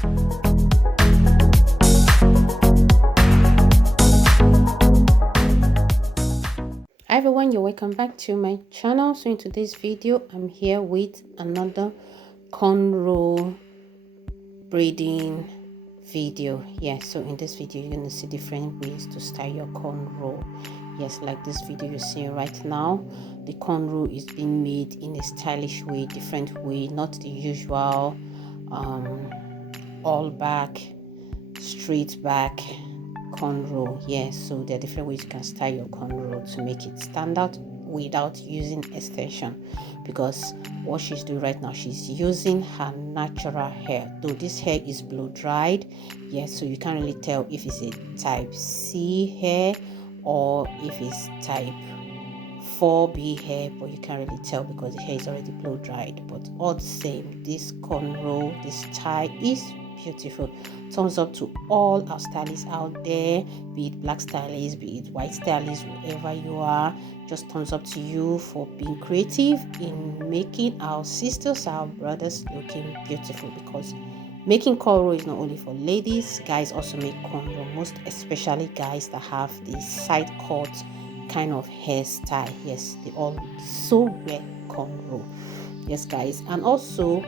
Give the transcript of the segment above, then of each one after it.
Hi everyone, you're welcome back to my channel. So in today's video I'm here with another cornrow braiding video. So in this video you're going to see different ways to style your cornrow. Yes, like this video you're seeing right now, the cornrow is being made in a stylish way, different way, not the usual all back, straight back cornrow. So there are different ways you can style your cornrow to make it stand out without using extension, because what she's doing right now, she's using her natural hair, though this hair is blow dried. So you can't really tell if it's a type C hair or if it's type 4B hair, but you can't really tell because the hair is already blow dried. But all the same, this cornrow, this style is beautiful. Thumbs up to all our stylists out there, be it black stylists, be it white stylists, whoever you are. Just thumbs up to you for being creative in making our sisters, our brothers looking beautiful, because making cornrow is not only for ladies, guys also make cornrow, most especially guys that have the side cut kind of hairstyle. They all so wear cornrow. Guys, and also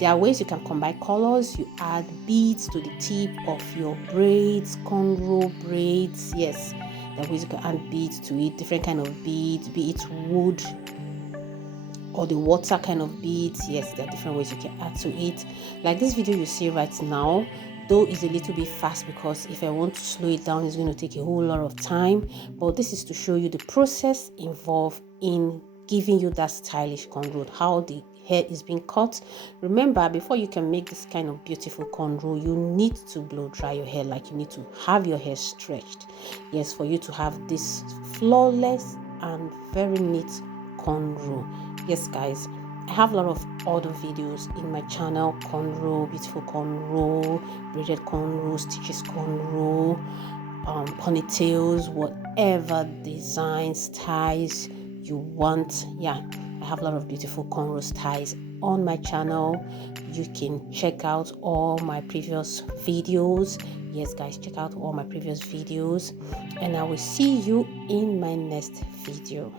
there are ways you can combine colors. You add beads to the tip of your braids, cornrow braids. There are ways you can add beads to it, different kind of beads, be it wood or the water kind of beads. There are different ways you can add to it. Like this video you see right now, though is a little bit fast, because if I want to slow it down it's going to take a whole lot of time, but this is to show you the process involved in giving you that stylish cornrow, how the hair is being cut. Remember, before you can make this kind of beautiful cornrow, you need to blow dry your hair, like you need to have your hair stretched, for you to have this flawless and very neat cornrow. Guys, I have a lot of other videos in my channel: cornrow, beautiful cornrow, braided cornrow, stitches cornrow, ponytails, whatever design styles you want. I have a lot of beautiful cornrow styles on my channel. You can check out all my previous videos. Guys, check out all my previous videos, and I will see you in my next video.